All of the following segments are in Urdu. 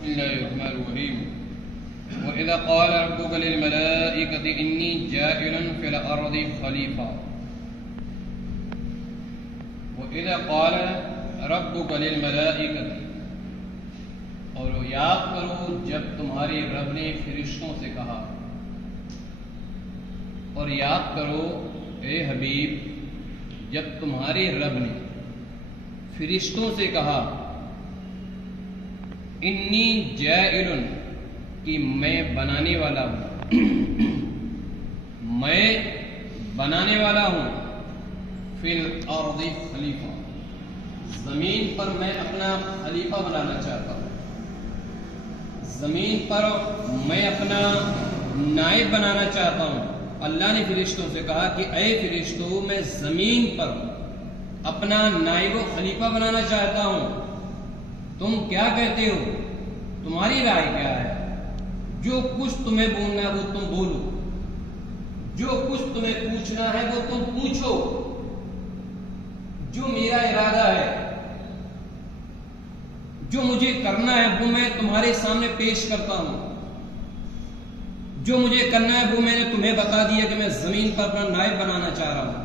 بسم الله الرحمن الرحيم وإذا قال ربك للملائكة إني جاعل في الأرض خليفة وإذا قال ربك للملائكة اور یاد کرو جب تمہارے رب نے فرشتوں سے کہا، اور یاد کرو اے حبیب جب تمہارے رب نے فرشتوں سے کہا انی جاعل کہ میں بنانے والا ہوں، میں بنانے والا ہوں فی الارض خلیفہ، زمین پر میں اپنا خلیفہ بنانا چاہتا ہوں، زمین پر میں اپنا نائب بنانا چاہتا ہوں۔ اللہ نے فرشتوں سے کہا کہ اے فرشتوں میں زمین پر اپنا نائب و خلیفہ بنانا چاہتا ہوں، تم کیا کہتے ہو؟ تمہاری رائے کیا ہے؟ جو کچھ تمہیں بولنا ہے وہ تم بولو، جو کچھ تمہیں پوچھنا ہے وہ تم پوچھو، جو میرا ارادہ ہے، جو مجھے کرنا ہے وہ میں تمہارے سامنے پیش کرتا ہوں۔ جو مجھے کرنا ہے وہ میں نے تمہیں بتا دیا کہ میں زمین پر اپنا نائب بنانا چاہ رہا ہوں،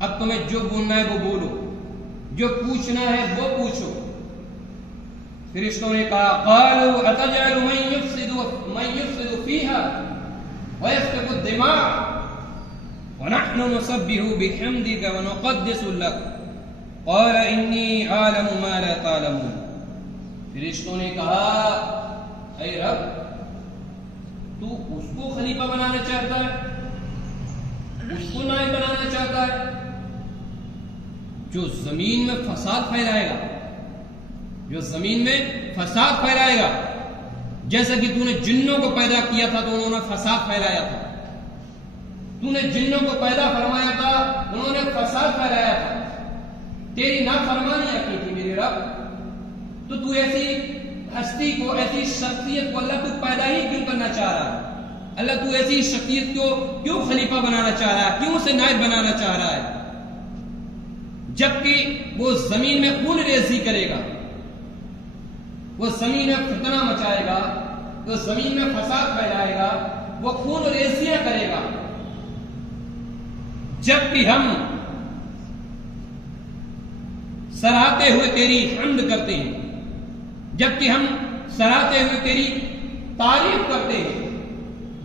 اب تمہیں جو بولنا ہے وہ بولو، جو پوچھنا ہے وہ پوچھو۔ فرشتوں نے کہا قالوا اتجعل من يفسد فيها ويسفك الدماء ونحن نسبح بحمدك ونقدس لك قال اني اعلم ما لا تعلمون۔ فرشتوں نے کہا اے رب تو اس کو خلیفہ بنانا چاہتا ہے، اس کو نائب بنانا چاہتا ہے جو زمین میں فساد پھیلائے گا، جو زمین میں فساد پھیلائے گا۔ جیسا کہ تو نے جنوں کو پیدا کیا تھا تو انہوں نے فساد پھیلایا تھا، تو نے جنوں کو پیدا فرمایا تھا انہوں نے فساد پھیلایا تھا، تیری نافرمانیاں کی تھی میرے رب، تو ایسی ہستی کو، ایسی شخصیت کو اللہ تو پیدا ہی کیوں کرنا چاہ رہا ہے؟ اللہ تو ایسی شخصیت کو کیوں خلیفہ بنانا چاہ رہا ہے، کیوں اسے نائب بنانا چاہ رہا ہے؟ جبکہ وہ زمین میں خون ریزی کرے گا، وہ زمین میں فتنہ مچائے گا، وہ زمین میں فساد پھیلائے گا، وہ خون ریزیاں کرے گا۔ جبکہ ہم سراہتے ہوئے تیری حمد کرتے ہیں، جبکہ ہم سراہتے ہوئے تیری تعریف کرتے ہیں،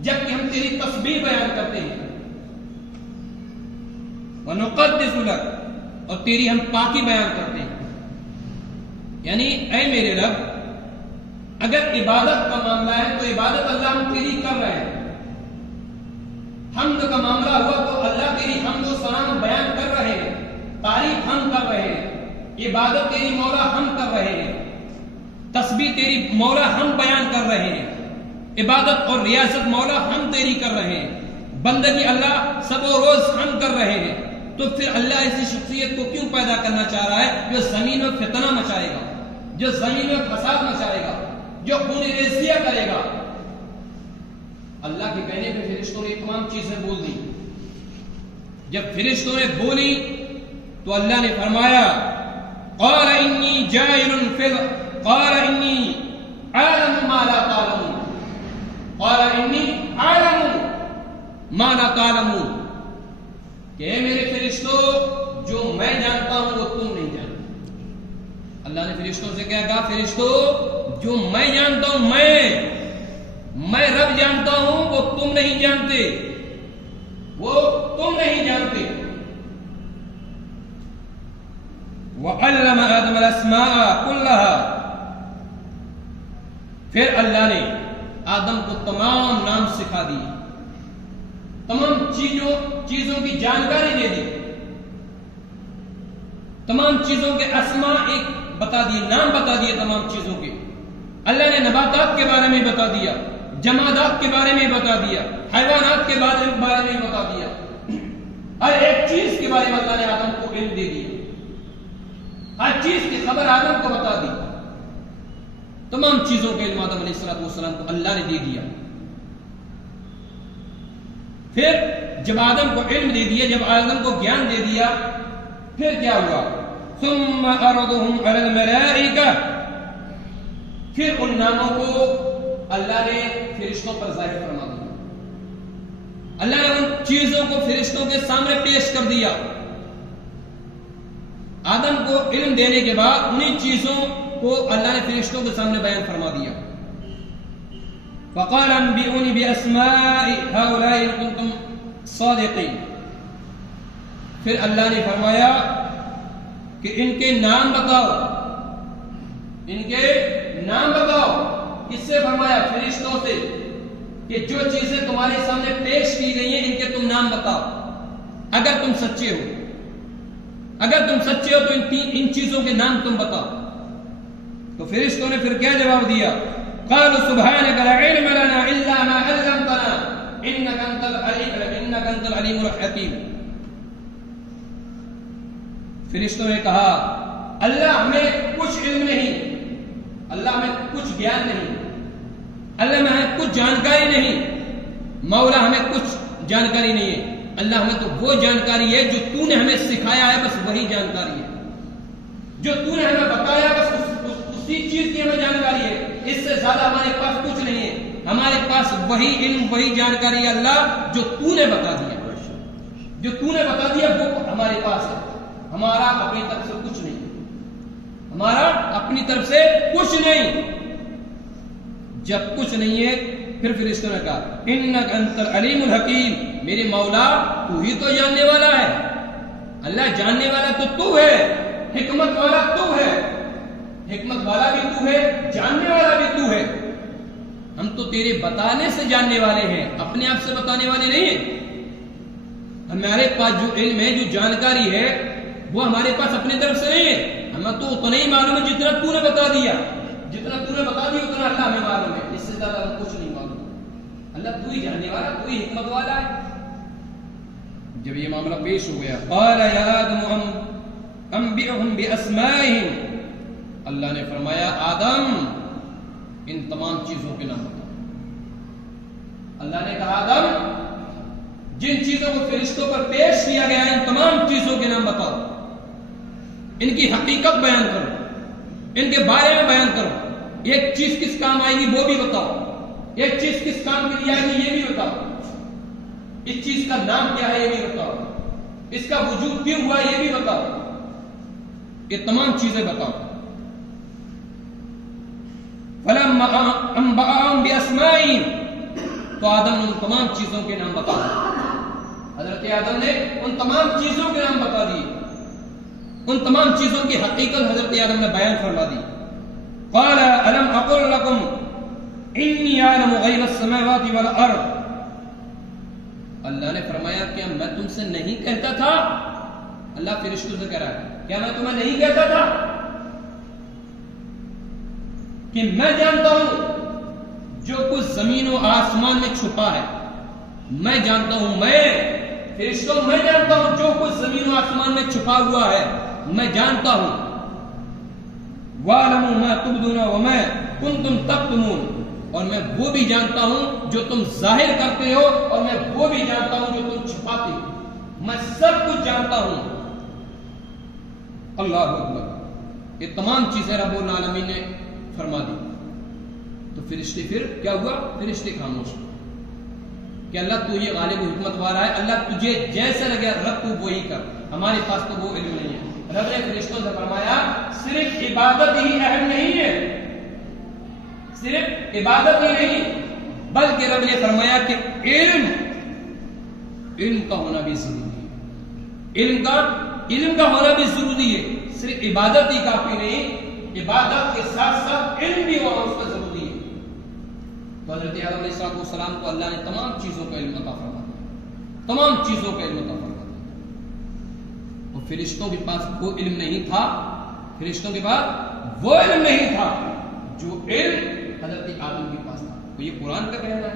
جبکہ ہم تیری تسبیح بیان کرتے ہیں، وَنُقَدِّسُ لَكَ اور تیری ہم پاکی بیان کرتے ہیں۔ یعنی اے میرے رب اگر عبادت کا معاملہ ہے تو عبادت اللہ ہم تیری کر رہے ہیں، حمد کا معاملہ ہوا تو اللہ تیری حمد و ثنا بیان کر رہے ہیں، تعریف ہم کر رہے ہیں، عبادت تیری مولا ہم کر رہے ہیں، تسبیح تیری مولا ہم بیان کر رہے ہیں، عبادت اور ریاست مولا ہم تیری کر رہے ہیں، بندگی اللہ سب و روز ہم کر رہے ہیں، تو پھر اللہ ایسی شخصیت کو کیوں پیدا کرنا چاہ رہا ہے جو زمین میں فتنہ مچائے گا، جو زمین میں فساد مچائے گا، جو خون ریزیاں کرے گا؟ اللہ کے کہنے پہ فرشتوں نے تمام چیزیں بول دی۔ جب فرشتوں نے بولی تو اللہ نے فرمایا قال انی جاعل قال انی اعلم ما لا تعلمون، قال انی اعلم ما لا تعلمون کہ اے میرے فرشتوں جو میں جانتا ہوں وہ تم نہیں جانتے۔ اللہ نے فرشتوں سے کیا کہا؟ فرشتوں جو میں جانتا ہوں، میں رب جانتا ہوں وہ تم نہیں جانتے، وہ تم نہیں جانتے۔ وَعَلَّمَ آدَمَ الْأَسْمَاءَ كُلَّهَا پھر اللہ نے آدم کو تمام نام سکھا دی، تمام چیزوں کی جانکاری دے دی، تمام چیزوں کے اسماء ایک بتا دیے، نام بتا دیے تمام چیزوں کے۔ اللہ نے نباتات کے بارے میں بتا دیا، جمادات کے بارے میں بتا دیا، حیوانات کے بارے میں بتا دیا، ہر ایک چیز کے بارے میں اللہ نے آدم کو علم دے دیا، ہر چیز کی خبر آدم کو بتا دی، تمام چیزوں کے علم آدم علیہ السلام کو اللہ نے دے دیا۔ پھر جب آدم کو علم دے دیا، جب آدم کو گیان دے دیا، پھر کیا ہوا؟ ثم عرضهم على الملائکہ پھر ان ناموں کو اللہ نے فرشتوں پر ظاہر فرما دیا. اللہ نے ان چیزوں کو فرشتوں کے سامنے پیش کر دیا. آدم کو علم دینے کے بعد انہی چیزوں کو اللہ نے فرشتوں کے سامنے بیان فرما دیا. فقال انبئوني باسماء هؤلاء ان كنتم صادقين. پھر اللہ نے فرمایا کہ ان کے نام بتاؤ. ان کے نام بتاؤ. کس سے فرمایا؟ فرشتوں سے، کہ جو چیزیں تمہارے سامنے پیش کی گئی ہیں ان کے تم نام بتاؤ اگر تم سچے ہو. اگر تم سچے ہو تو ان چیزوں کے نام تم بتاؤ. تو فرشتوں نے پھر کیا جواب دیا؟ قالوا سبحانك لا علم لنا الا ما علمتنا انك انت العليم الحكيم. فرشتوں نے کہا اللہ ہمیں کچھ علم نہیں، اللہ ہمیں کچھ گیان نہیں، اللہ ہمیں کچھ جانکاری نہیں، مولا ہمیں کچھ جانکاری نہیں ہے. اللہ ہمیں تو وہ جانکاری ہے جو تو نے ہمیں سکھایا ہے، بس وہی جانکاری ہے. جو تو نے ہمیں بتایا بس اسی چیز کی ہمیں جانکاری ہے. اس سے زیادہ ہمارے پاس کچھ نہیں ہے. ہمارے پاس وہی علم وہی جانکاری ہے اللہ جو تو نے بتا دیا. جو تو نے بتا دیا وہ ہمارے پاس ہے. ہمارا اپنی طرف سے کچھ نہیں، ہمارا اپنی طرف سے کچھ نہیں. جب کچھ نہیں ہے پھر فرشتوں نے کہا انک انت العلیم الحکیم. میرے مولا تو ہی تو جاننے والا ہے. اللہ جاننے والا تو ہے، حکمت والا تو ہے. حکمت والا بھی تو ہے، جاننے والا بھی تو ہے. ہم تو تیرے بتانے سے جاننے والے ہیں، اپنے آپ سے بتانے والے نہیں ہیں. ہمارے پاس جو علم ہے، جو جانکاری ہے، وہ ہمارے پاس اپنی طرف سے نہیں ہے. ہمیں تو اتنا ہی معلوم ہے جتنا تو نے بتا دیا. جتنا تو نے بتا دیا اتنا اللہ ہمیں معلوم ہے. اس سے زیادہ ہمیں کچھ نہیں معلوم. اللہ تو ہی جاننے والا، تو ہی حکمت والا ہے. جب یہ معاملہ پیش ہو گیا قال یا آدم انبئهم باسمائهم. اللہ نے فرمایا آدم ان تمام چیزوں کے نام بتاؤ. اللہ نے کہا آدم جن چیزوں کو فرشتوں پر پیش کیا گیا ان تمام چیزوں کے نام بتاؤ. ان کی حقیقت بیان کرو، ان کے بارے میں بیان کرو. ایک چیز کس کام آئے گی وہ بھی بتاؤ. ایک چیز کس کام کے لیے آئے گی یہ بھی بتاؤ. اس چیز کا نام کیا ہے یہ بھی بتاؤ. اس کا وجود کیوں ہوا یہ بھی بتاؤ. یہ تمام چیزیں بتاؤ. فلما انبأهم باسمائهم. تو آدم نے ان تمام چیزوں کے نام بتا دیے. حضرت آدم نے ان تمام چیزوں کے نام بتا دیے. ان تمام چیزوں کی حقیقت حضرت آدم نے بیان فرما دی. قال الم اقل لكم انی اعلم غیب السماوات والارض. اللہ نے فرمایا کیا میں تم سے نہیں کہتا تھا؟ اللہ فرشتوں سے کہہ رہا ہے کیا میں تمہیں نہیں کہتا تھا کہ میں جانتا ہوں جو کچھ زمین و آسمان میں چھپا ہے. میں جانتا ہوں، میں فرشتوں میں جانتا ہوں جو کچھ زمین و آسمان میں چھپا ہوا ہے میں جانتا ہوں. وَاعْلَمُوا مَا تُبْدُونَ وَمَا كُنْتُمْ تَكْتُمُونَ. اور میں وہ بھی جانتا ہوں جو تم ظاہر کرتے ہو اور میں وہ بھی جانتا ہوں جو تم چھپاتے ہو. میں سب کچھ جانتا ہوں. اللہ اکبر. یہ تمام چیزیں رب العالمین نے فرما دی. تو فرشتے پھر کیا ہوا؟ فرشتے خاموش کہ اللہ تو یہ غالب و حکمت والا ہے. اللہ تجھے جیسا لگے رب تو وہی کر. ہمارے پاس تو وہ علم نہیں ہے. رب نے فرشتوں سے فرمایا صرف عبادت ہی اہم نہیں ہے، صرف عبادت ہی نہیں بلکہ رب نے فرمایا کہ علم کا ہونا بھی ضروری ہے. علم کا ہونا بھی ضروری ہے. صرف عبادت ہی کافی نہیں، عبادت کے ساتھ ساتھ علم بھی ہونا اس کا ضروری ہے. تو حضرت آدم علیہ السلام کو اللہ نے تمام چیزوں کا علم عطا فرما دیا. تمام چیزوں کا علم عطا فرما دیا. اور فرشتوں کے پاس وہ علم نہیں تھا، فرشتوں کے پاس وہ علم نہیں تھا جو علم حضرت آدم کے پاس تھا. تو یہ قرآن کا کہنا ہے.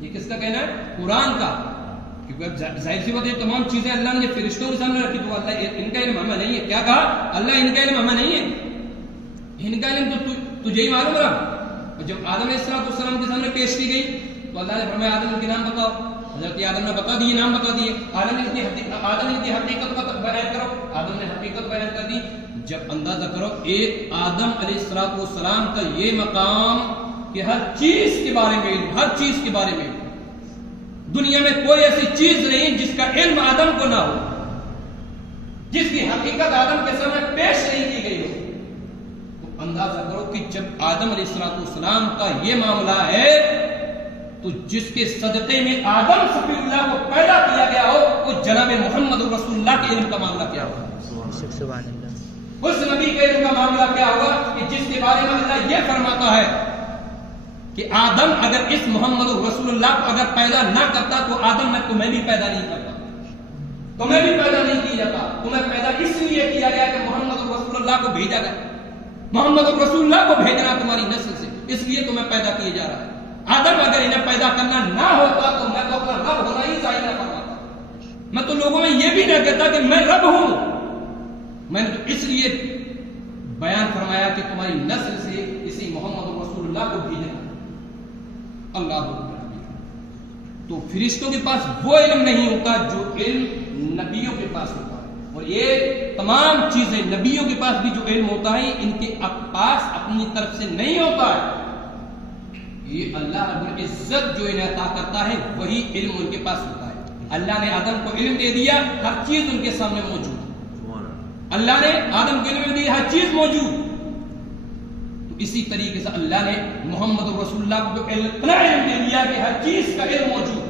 یہ کس کا کہنا ہے؟ قرآن کا. کیونکہ اب ظاہر سی بات ہے تمام چیزیں اللہ نے فرشتوں کے سامنے رکھی تو اللہ ان کا علم ہمیں نہیں ہے. کیا کہا؟ اللہ ان کا علم ہمیں نہیں ہے. ان کا علم تو تجھے ہی معلوم رہا. اور جب آدم علیہ السلام کے سامنے پیش کی گئی تو اللہ نے فرمایا آدم کے نام بتاؤ. حضرت آدم نے بتا دیے، نام بتا دیے. آدم نے حقیقت بیان کرو. آدم نے حقیقت بیان کر دی. جب اندازہ کرو ایک آدم علیہ السلام کا یہ مقام کہ ہر چیز کے بارے میں علم، ہر چیز کے بارے میں علم، دنیا میں کوئی ایسی چیز نہیں جس کا علم آدم کو نہ ہو، جس کی حقیقت آدم کے سامنے پیش نہیں کی گئی ہو. تو اندازہ کرو کہ جب آدم علیہ السلام کا یہ معاملہ ہے تو جس کے صدقے میں آدم صفی اللہ کو پیدا کیا گیا ہو وہ جناب محمد رسول اللہ کے علم کا معاملہ کیا ہوگا؟ اس نبی کے علم کا معاملہ کیا ہوگا کہ جس کے بارے میں اللہ یہ فرماتا ہے کہ آدم اگر اس محمد رسول اللہ کو اگر پیدا نہ کرتا تو آدم میں تمہیں بھی پیدا نہیں کرتا، تمہیں بھی پیدا نہیں کیا جاتا. تمہیں پیدا اس لیے کیا گیا کہ محمد رسول اللہ کو بھیجا گیا، محمد رسول اللہ کو بھیجنا تمہاری نسل سے، اس لیے تمہیں پیدا کیا جا رہا ہے. آدم اگر انہیں پیدا کرنا نہ ہوتا تو میں تو اپنا رب ہونا ہی ظاہر نہ کرتا. میں تو لوگوں میں یہ بھی نہ کہتا کہ میں رب ہوں. میں نے تو اس لیے بیان فرمایا کہ تمہاری نسل سے اسی محمد رسول اللہ کو بھیجنا. اللہ تو فرشتوں کے پاس وہ علم نہیں ہوتا جو علم نبیوں کے پاس ہوتا ہے. اور یہ تمام چیزیں نبیوں کے پاس بھی جو علم ہوتا ہے ان کے پاس اپنی طرف سے نہیں ہوتا ہے. یہ اللہ رب العزت جو انہیں عطا کرتا ہے وہی علم ان کے پاس ہوتا ہے. اللہ نے آدم کو علم دے دیا، ہر چیز ان کے سامنے موجود. اللہ نے آدم کو علم دیا، ہر چیز موجود. تو اسی طریقے سے اللہ نے محمد رسول اللہ کو اتنا علم دے دیا کہ ہر چیز کا علم موجود.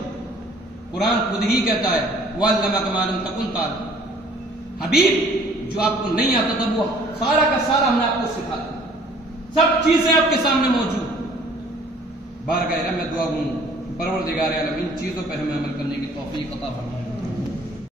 قرآن خود ہی کہتا ہے وَعَلَّمَكَ مَا لَمْ تَكُنْ تَعْلَمْ. حبیب جو آپ کو نہیں آتا تھا وہ سارا کا سارا ہم نے آپ کو سکھا دیا، سب چیزیں آپ کے سامنے موجود. بارگاہ میں دعا ہوں پروردگار عالم ان چیزوں پر ہمیں عمل کرنے کی توفیق عطا فرما.